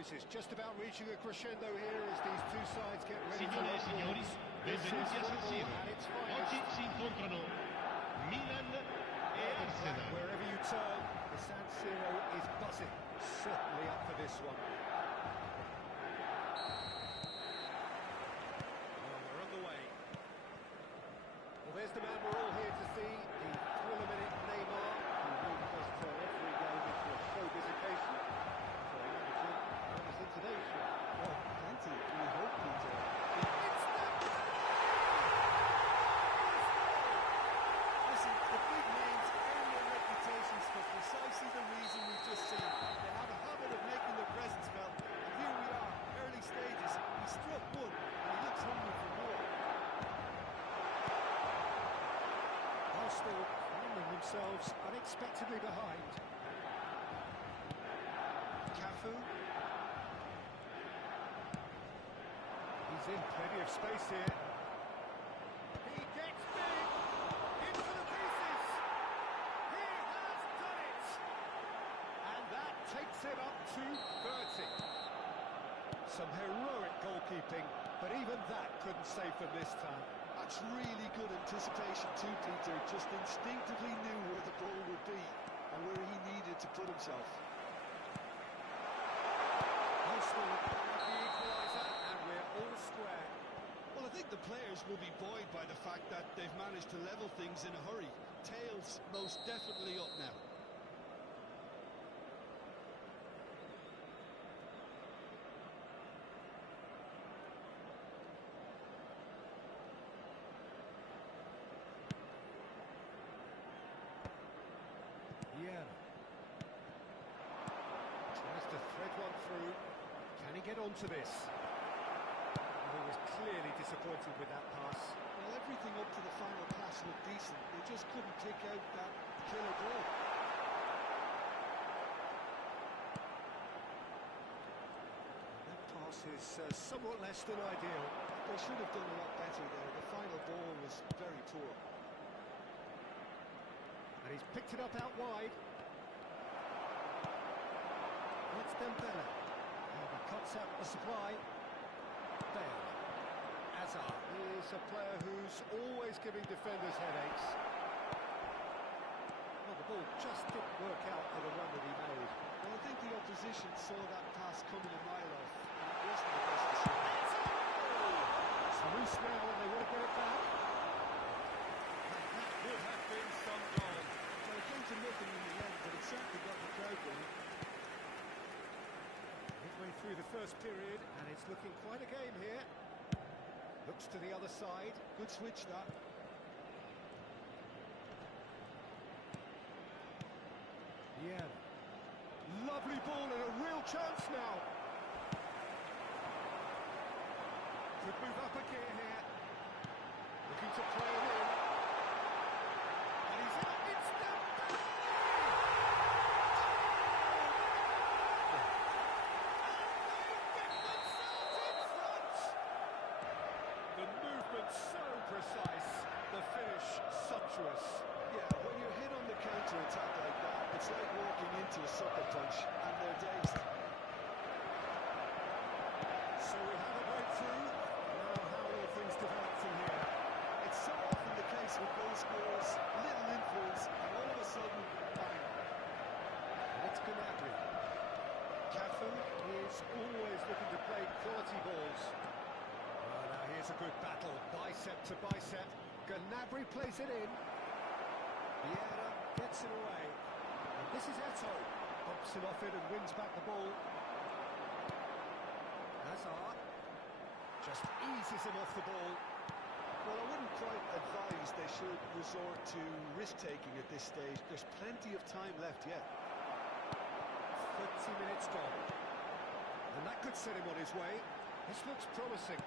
noise is just about reaching a crescendo here as these two sides get ready to Signore e signori, benvenuti a San Siro. Oggi si incontrano Milan e Arsenal. Wherever you turn, the San Siro is buzzing. Certainly up for this one. Well, we're underway. Well, there's the man we're all here to see, the thriller-minute Neymar, who really does turn every game into a showbiz occasion. So, what was in today's show? Well, plenty. We hope, Peter. Listen, the big names earn their reputations for precisely the reason we've just seen. They have a habit of making their presence felt, and here we are, early stages. He struck one, and he looks hungry for more. Arsenal finding themselves unexpectedly behind. Cafu. He's in plenty of space here. He gets big into the pieces. He has done it. And that takes it up to 30. Some heroic goalkeeping, but even that couldn't save them this time. That's really good anticipation too, Peter. Just instinctively knew where the ball would be and where he needed to put himself. Arsenal have the equaliser, and we're all square. Well, I think the players will be buoyed by the fact that they've managed to level things in a hurry. Tails most definitely up now. Yeah. Tries to thread one through. Can he get onto this? He was clearly disappointed with that pass. Well, everything up to the final pass looked decent. They just couldn't pick out that killer ball. That pass is somewhat less than ideal. They should have done a lot better there. The final ball was very poor. And he's picked it up out wide. It's Dembele. And he cuts out the supply. Bale. Hazard is a player who's always giving defenders headaches. Well, the ball just didn't work out for the run that he made. Well, I think the opposition saw that pass coming a mile off. And it wasn't the best decision. It's loose now and they want to get it back. That would have been some goal. So it came to nothing in the end, but it certainly got the crowd going. Midway through the first period, and it's looking quite a game here. Looks to the other side. Good switch, that. Yeah. Lovely ball and a real chance now. Could move up a gear here. Looking to play it in. And he's out. It's Dembele! The movement so precise, the finish sumptuous. Yeah, when you're hit on the counter-attack like that, it's like walking into a sucker punch, and they're dazed. So we have a breakthrough. Now how will things develop from here? It's so often the case with goal scorers, little influence, and all of a sudden, bang. It's Gnabry. Cafu is always looking to play quality balls. Well, now here's a good battle, bicep to bicep. Gnabry plays it in. Vieira gets it away. And this is Eto. Bumps him off it and wins back the ball. Hazard just eases him off the ball. Well, I wouldn't quite advise they should resort to risk-taking at this stage. There's plenty of time left yet. 30 minutes gone. And that could set him on his way. This looks promising.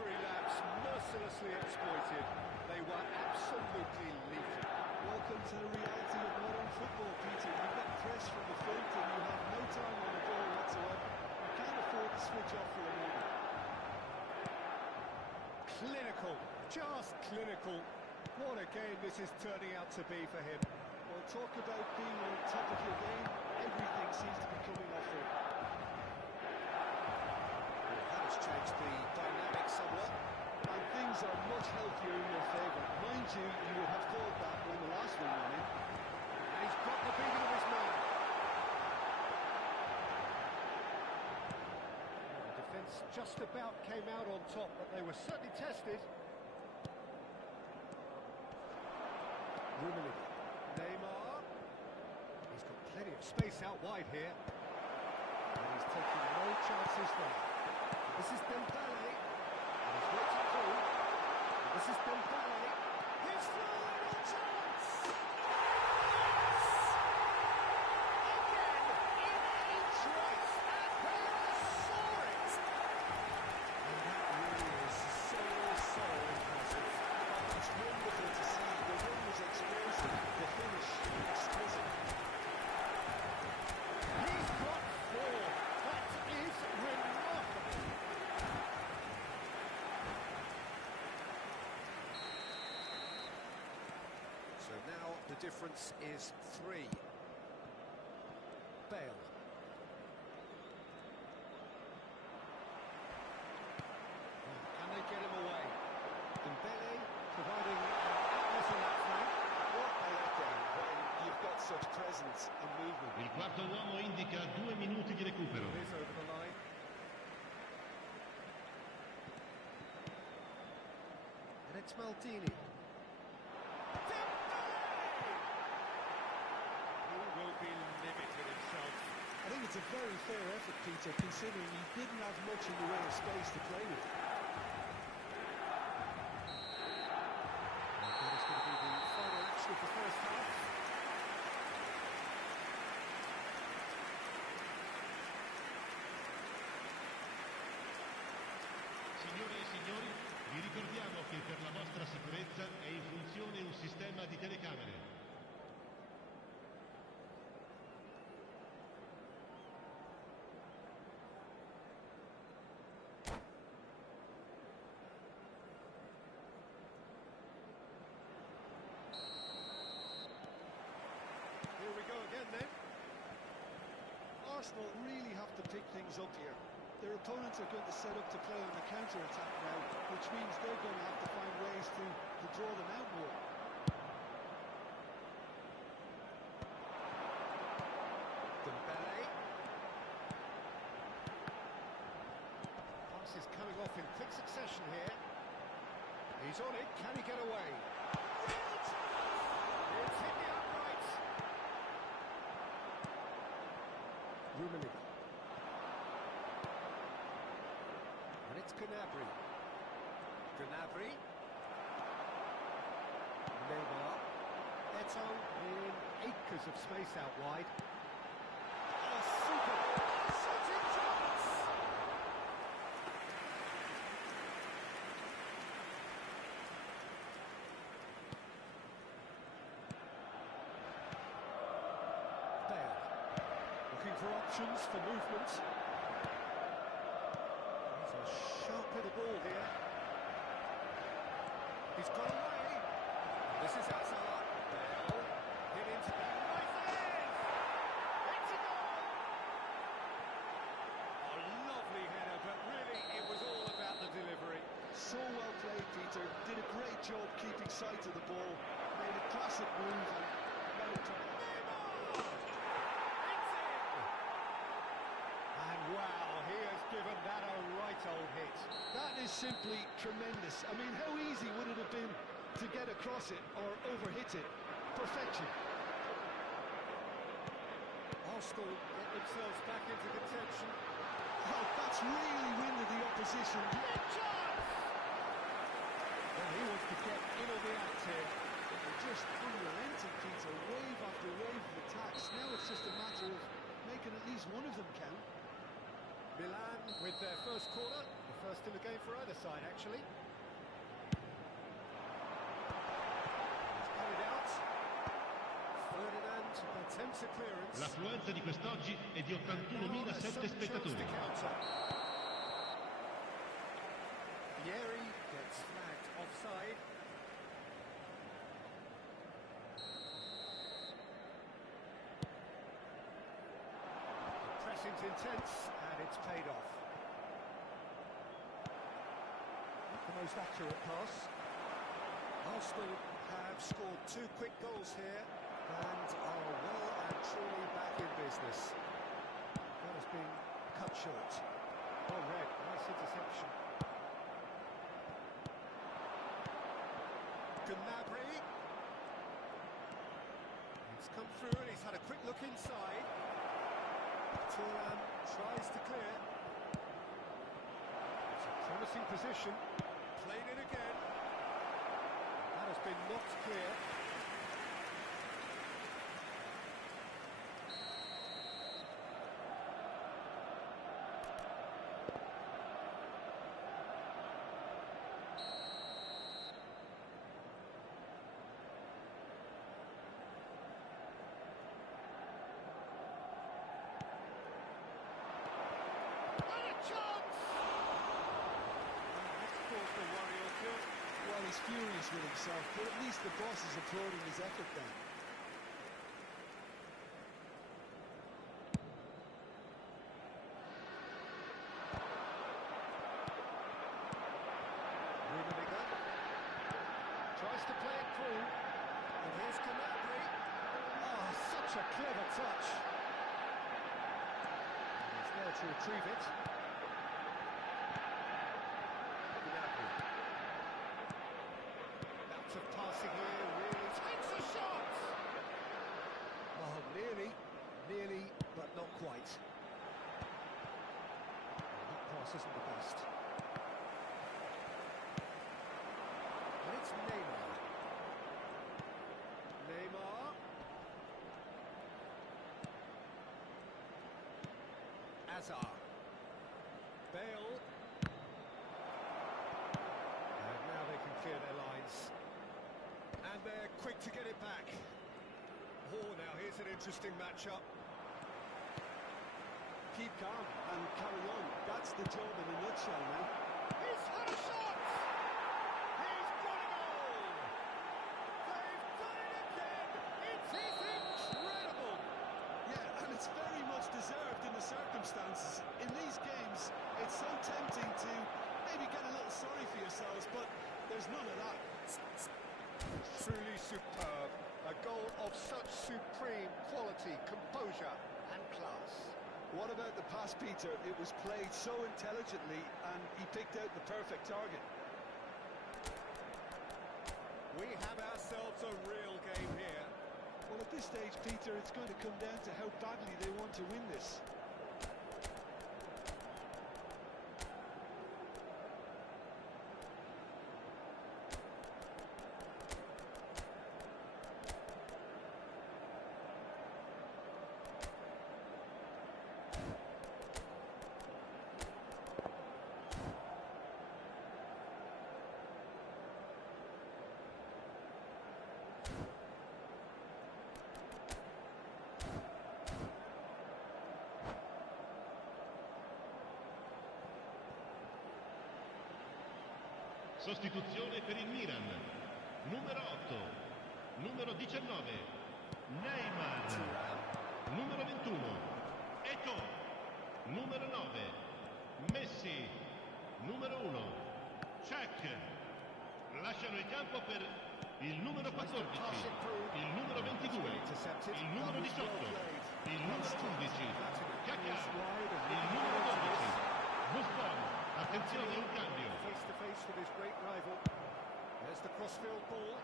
Lapse mercilessly exploited. They were absolutely lethal. Welcome to the reality of modern football, Peter. You get press from the front and you have no time on the ball whatsoever. You can't afford to switch off for a moment. clinical, just clinical. What a game this is turning out to be for him. Well, talk about being on top of your game. Everything seems to be coming off there. Well, that has changed the dynamic somewhat. And things are much healthier in your favour. Mind you, you would have thought that when the last one went in. And he's got the beating of his man. Well, the defence just about came out on top, but they were certainly tested. Neymar. He's got plenty of space out wide here. And he's taking no chances there. This is Dembele. And he's worked it through. And this is Dembele. He's through, no chance! Yes! Again, in a choice. And Pes saw it! And that really is so impressive. It's wonderful to see. The run was explosive, the finish exquisite. He's got 4. That is remarkable. So now the difference is 3. Bale. Can they get him away? Dembele providing an outlet on that flank. What a letdown when you've got such presence and movement. Il quarto uomo indica 2 minuti di recupero. It is over the line. And it's Maldini. He will be limited himself. I think it's a very fair effort, Peter, considering he didn't have much in the way of space to play with. And that is going to be the final action of the first half. Signore e signori, vi ricordiamo che per la vostra sicurezza è in funzione un sistema di telecamere. Here we go again then. Arsenal really have to pick things up here. Their opponents are going to set up to play on the counter-attack now, which means they're going to have to find ways to draw them out more. Dembele. Pass is coming off in quick succession here. He's on it. Can he get away? It's hit the uprights. Remontada. And it's Gnabry. Gnabry. Neymar. Eto in acres of space out wide. Oh, super! Shooting chance! Bale. Looking for options for movement. He's a sharp hit of ball here. He's got away. This is Hazard. Bale. Hit into that right there. It's a goal. A lovely header, but really it was all about the delivery. So well played, Peter. Did a great job keeping sight of the ball. Made a classic move and well done. And wow, he has given that a right old hit. That is simply tremendous. I mean, how easy would it have been to get across it or overhit it? Perfection. Arsenal get themselves back into contention. Well, that's really winded the opposition. Well, he wants to get in on the act here. They're just unrelenting, Peter. Wave after wave of attacks. Now it's just a matter of making at least one of them count. Milan with their first corner. The first in the game for either side, actually. He's carried out. Ferdinand attempts a clearance. L'affluenza di quest'oggi è di 81.007 spettatori. Vieri gets seems intense, and it's paid off. Not the most accurate pass. Arsenal have scored 2 quick goals here and are well and truly back in business. That has been cut short. Oh, red, nice interception. Gnabry. It's come through and he's had a quick look inside. Thuram tries to clear. It's a promising position. Played it again. That has been knocked clear. Well, he's furious with himself, but at least the boss is applauding his effort then. Remontada tries to play it through, and here's Gnabry. Oh, such a clever touch. And he's there to retrieve it. Of passing here, really takes a shot! Oh, nearly, but not quite. That pass isn't the best. And it's Neymar. Hazard. Bale. And now they can clear their lines. And they're quick to get it back. Oh, now here's an interesting matchup. Keep calm and carry on. That's the job in a nutshell now. He's had a shot! He's got a goal! They've done it again! It is incredible! Yeah, and it's very much deserved in the circumstances. In these games, it's so tempting to maybe get a little sorry for yourselves, but there's none of that. Truly superb. A goal of such supreme quality, composure and class. What about the pass, Peter? It was played so intelligently and he picked out the perfect target. We have ourselves a real game here. Well, at this stage, Peter, it's going to come down to how badly they want to win this. Sostituzione per il Milan. Numero 8, numero 19, Neymar. Numero 21, Eto'o. Numero 9, Messi. Numero 1, Cech. Lasciano il campo per il numero 14, il numero 22, il numero 18, il numero 11, Kaká, il numero 12, Buffon. Attenzione, un cambio. Face to face with his great rival. There's the crossfield ball.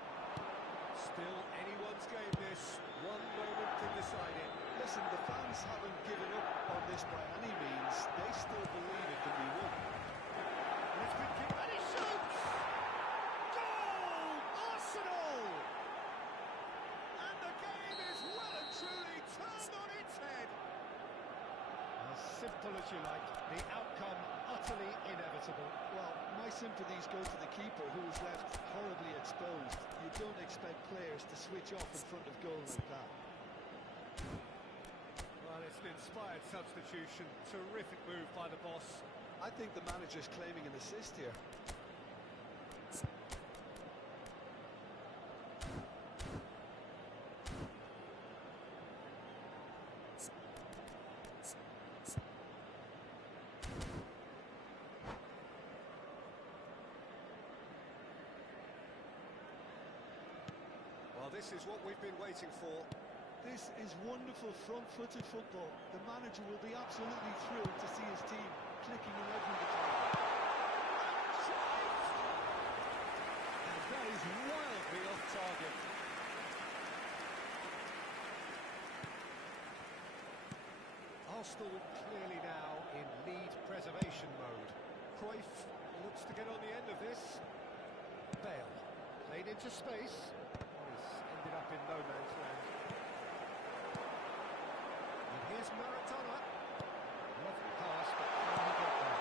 Still anyone's game this. One moment can decide it. Listen, the fans haven't given up on this by any means. They still believe it can be won. And it's been kicked and he shoots! Goal! Arsenal! And the game is well and truly turned on its head. As simple as you like, the outcome utterly inevitable. Well, my sympathies go to the keeper who was left horribly exposed. You don't expect players to switch off in front of goal like that. Well, it's an inspired substitution. Terrific move by the boss. I think the manager's claiming an assist here. this is what we've been waiting for. This is wonderful front-footed football. The manager will be absolutely thrilled to see his team clicking in every department. And that is wildly off target. Arsenal clearly now in lead preservation mode. Cruyff looks to get on the end of this. Bale played into space. He's ended up in no man's land. And here's Remontada. Lovely pass, but can he get there?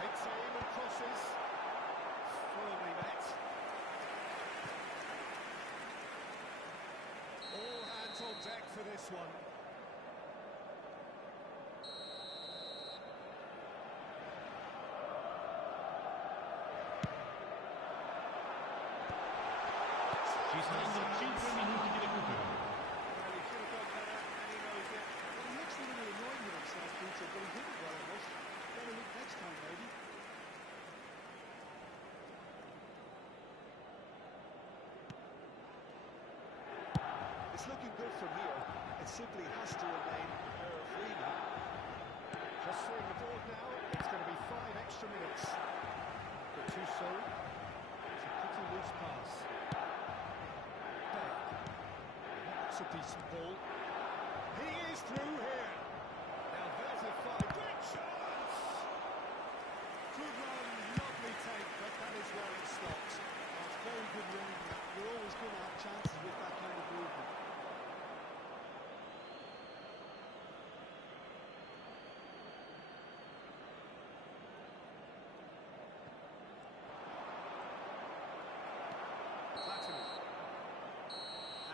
Takes aim and crosses. Firmly met. All hands on deck for this one. Ci saranno 5 minuti di recupero. Well, he should have done better, and he knows it. Well, he looks a little annoyed with himself, Peter, but he did it well enough. Better look next time, maybe. It's looking good from here. It simply has to remain error-free now. Just seeing the board now, it's going to be 5 extra minutes. But too soon. It's a pretty loose pass. Bale. That's a decent ball. He is through here. Now there's a fine. Good chance! Good run, lovely take, but that is where it stops. That's very good running. You're always going to have chances with that kind of movement.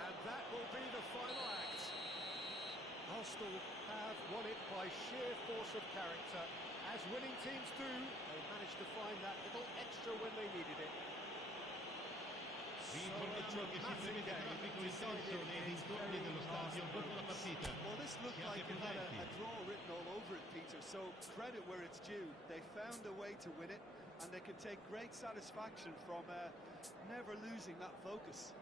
And that will be the final act. Arsenal have won it by sheer force of character. As winning teams do, they managed to find that little extra when they needed it. Vi informiamo che simplemente traffico intenso nei dintorni dello stadio dopo la partita. Well, this looked Siate like it had presenti. a draw written all over it, Peter, so credit where it's due. They found a way to win it, and they can take great satisfaction from never losing that focus.